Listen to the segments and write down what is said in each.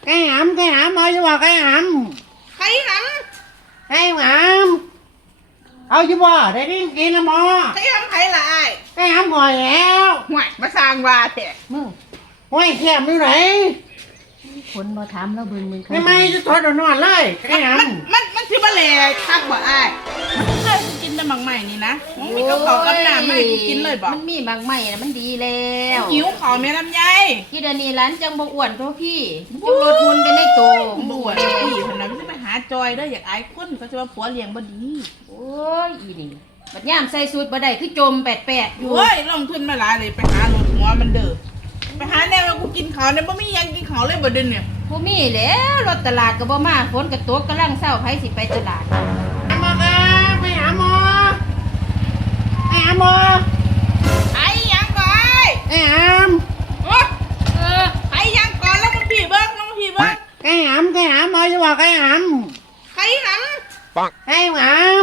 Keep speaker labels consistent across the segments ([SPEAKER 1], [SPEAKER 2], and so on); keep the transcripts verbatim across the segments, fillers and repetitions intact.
[SPEAKER 1] cái ẩm cái ẩm ơi chứ bà cái ẩm
[SPEAKER 2] ใครห
[SPEAKER 1] cái ẩm ơi chứ bà để đi kia nó mò
[SPEAKER 2] ำใครหำใครละไอ้
[SPEAKER 1] cái ẩm ngồi lẹo
[SPEAKER 2] ห่วยมาสร้างว่าแท้
[SPEAKER 3] มึง
[SPEAKER 1] quay xem như này
[SPEAKER 3] คนบ่ถามแล้วเบิ่งมึง
[SPEAKER 1] cái may chứ thôi đồ ngonเลย cái
[SPEAKER 2] มัน
[SPEAKER 1] ẩm
[SPEAKER 2] มันมันคือมาแหล่คักบ่ไอ้มันเคยกินแต่หมักใหม่นี่นะมึงมีกับเขาวกับน้ำมาให้กูกินเลยบ่
[SPEAKER 3] มันมีบางไม้น่ะมันดีแล้ว
[SPEAKER 2] หิวขอแม่ลำไย
[SPEAKER 3] กี่เดือนนี้ร้านจังบ่อ้วนเท่าพี่จังลดหุ่นไปในโต
[SPEAKER 2] บวชพี่คนนั้นจะไปหาจอยเด้ออยากอายคนเขาจะว่าผัวเลี้ยงบ่ดี
[SPEAKER 3] โอ้ยอีนี่บัดยามใส่สูตรบ่ได้คือจมแปดๆอยู่
[SPEAKER 2] โอ้ยลงทุนมาหลายเลยไปหาหลดหัวมันเด้อไปหาแนวว่ากูกินเขาวเนี่ยบ่มีหยังกินเขาวเลยบ่เดินเนี่ย
[SPEAKER 3] บ่มีแล้วรถตลาดก็บ่มาฝนก็ตกกำลังเช้าไผสิไปตลาด
[SPEAKER 1] ẩm ơi cái ẩm ơi cái ẩm ơi
[SPEAKER 2] ไอ้ยังก่อน
[SPEAKER 1] cái ẩm
[SPEAKER 2] โอ๊ยเออไอ้ยังก่อนแล้วมันพี่เบิ้งน้องพี่เบิ้ง
[SPEAKER 1] cái ẩm cái ẩm ơi chứ bà cái ẩm
[SPEAKER 2] ใครห
[SPEAKER 1] cái ẩm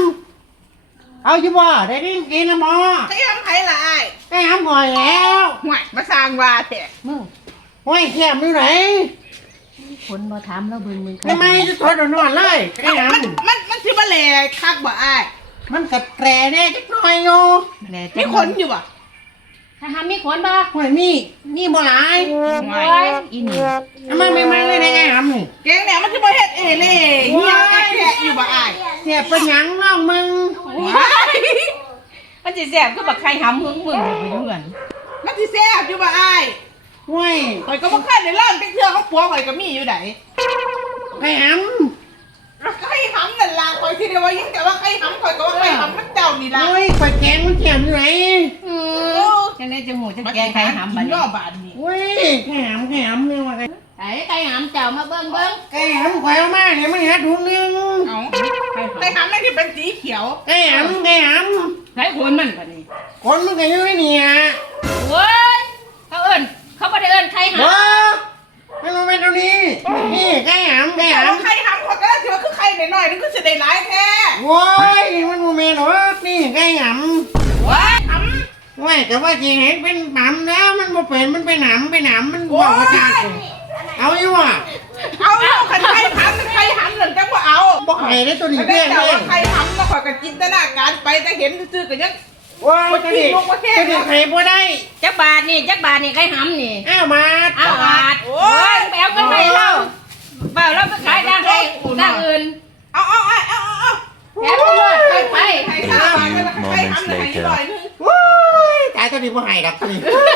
[SPEAKER 1] ơi chứ bà để đi kia nó mò
[SPEAKER 2] ำใครหำใครละไอ้
[SPEAKER 1] cái ẩm ngồi lẹo
[SPEAKER 2] ห่วยมาสร้างว่าแท้
[SPEAKER 3] มึง
[SPEAKER 1] quay xem như này
[SPEAKER 3] คนบ่ถามแล้วเบิ่งมึง
[SPEAKER 1] cái may chứ thôi đồ ngonเลย cái
[SPEAKER 2] มัน
[SPEAKER 1] ẩm
[SPEAKER 2] มันมันคือมาแหล่คักบ่ไอ้
[SPEAKER 1] มันกัดแกรแน่จักหน่อยโย
[SPEAKER 3] แหละ
[SPEAKER 2] มีคนอยู่บ่
[SPEAKER 3] ถ้าหามีคนบ่
[SPEAKER 1] ห่วยมีนี่บ่หลาย
[SPEAKER 3] โอ้ยอีนี่
[SPEAKER 1] เอามาไม่มาเลยได้ไงหำนี่
[SPEAKER 2] แกงเนี่ยมันคือบ่เฮ็ดเอเล่เหี่ยวแอะแกะอยู่บ่ไอ้
[SPEAKER 1] เสียเป็นหยังน้องมึง
[SPEAKER 2] ว้าย
[SPEAKER 3] มันสิแซ่บคือบักไข่หำมึงมึงอยู่เฮือน
[SPEAKER 2] มันสิแซ่บอยู่บ่ไอ้
[SPEAKER 1] ห่วย
[SPEAKER 2] ข่อยก็บ่เคยได้ลองจักเทื่อของผัวข่อยก็มีอยู่ได
[SPEAKER 1] ไอ้ห
[SPEAKER 2] ใครหำนั่นล่ะข่อยสิได้ว่ายังแต่ว่าใครหำข่อยก็ว่าใครหำมันเจ้านี่
[SPEAKER 1] ำ
[SPEAKER 2] ล่ะ
[SPEAKER 1] โอ้ยข่อยแกงมันเสียมอยู่ไหน
[SPEAKER 3] อือจังได๋จังหูจังแกงไข่หำ
[SPEAKER 2] บั
[SPEAKER 3] บั
[SPEAKER 2] ด
[SPEAKER 3] ด
[SPEAKER 2] นี้
[SPEAKER 3] นี้
[SPEAKER 2] บาดนี้
[SPEAKER 1] โอ้ยไก่หำไก่หำเนี่ยว่าไง
[SPEAKER 3] ไอ้ไข่หำเจ้ามาเบิ่งเบิ่ง
[SPEAKER 1] ไก่หำข่อยเอามาเนี่ยมันหาถุงหนึง
[SPEAKER 2] เอ้าใครหำนั่นที่เป็นสีเขียว
[SPEAKER 1] ไก่หำไก่ห
[SPEAKER 3] ไข่คนมันบัดนี้
[SPEAKER 1] ำคนมันก็อยู่ในเนี่ย
[SPEAKER 3] โว้ยเขาเอิ้นเขาบ่ได้เอิ้นไข่ห
[SPEAKER 1] ว้าไม่รู้เป็นตัวนี้นี่ไก่หำไก่
[SPEAKER 2] แต่ว่า
[SPEAKER 1] หำ
[SPEAKER 2] ใครหำข่อยก็ได้ถือว่าคือใครหน่อยๆนึงก็สิได้หลายแท้
[SPEAKER 1] โว้ยมันโมเมนต์หรอนี่ไก่หำ
[SPEAKER 2] ว้ายห
[SPEAKER 1] ว่าแต่ว่าจริงเห็นเป็นหนำแล้วมันบ่เป็นมันเป็นหนำเป็นหนำมันบอกว่าจัดเอาอยู่ว่ะ
[SPEAKER 2] ำเอาเอาคันใครหำใครหำหนึ่งจังว่าเอา
[SPEAKER 1] บ่ให้ได้ตัวนี้
[SPEAKER 2] แต่
[SPEAKER 1] เพี้ยน
[SPEAKER 2] แต่
[SPEAKER 1] เลย
[SPEAKER 2] ว่าใครหำก็ข่อยก็จินตนาการไปแต่เห็นซื่อๆก็ยัง
[SPEAKER 1] ว้ายตัวนี้ตัวนี้ให้บ่ได้
[SPEAKER 3] จักบาทนี่จักบาทนี่ไข่หำนี่
[SPEAKER 1] อ้าวมา
[SPEAKER 3] อ้าวบาทโอ้ยไปเอากันไปเล่าเปล่าเราไปขายด้านใครด้านอื่น
[SPEAKER 2] เอาเอาเอาเอาเอาเอา
[SPEAKER 3] แถมไปเลยไปไป
[SPEAKER 2] ใครหำใครหำใครหำหนึ่งให้หน่อยนึง
[SPEAKER 1] ว้ายตายตัวนี้บ่ให้ดอกตัวนี้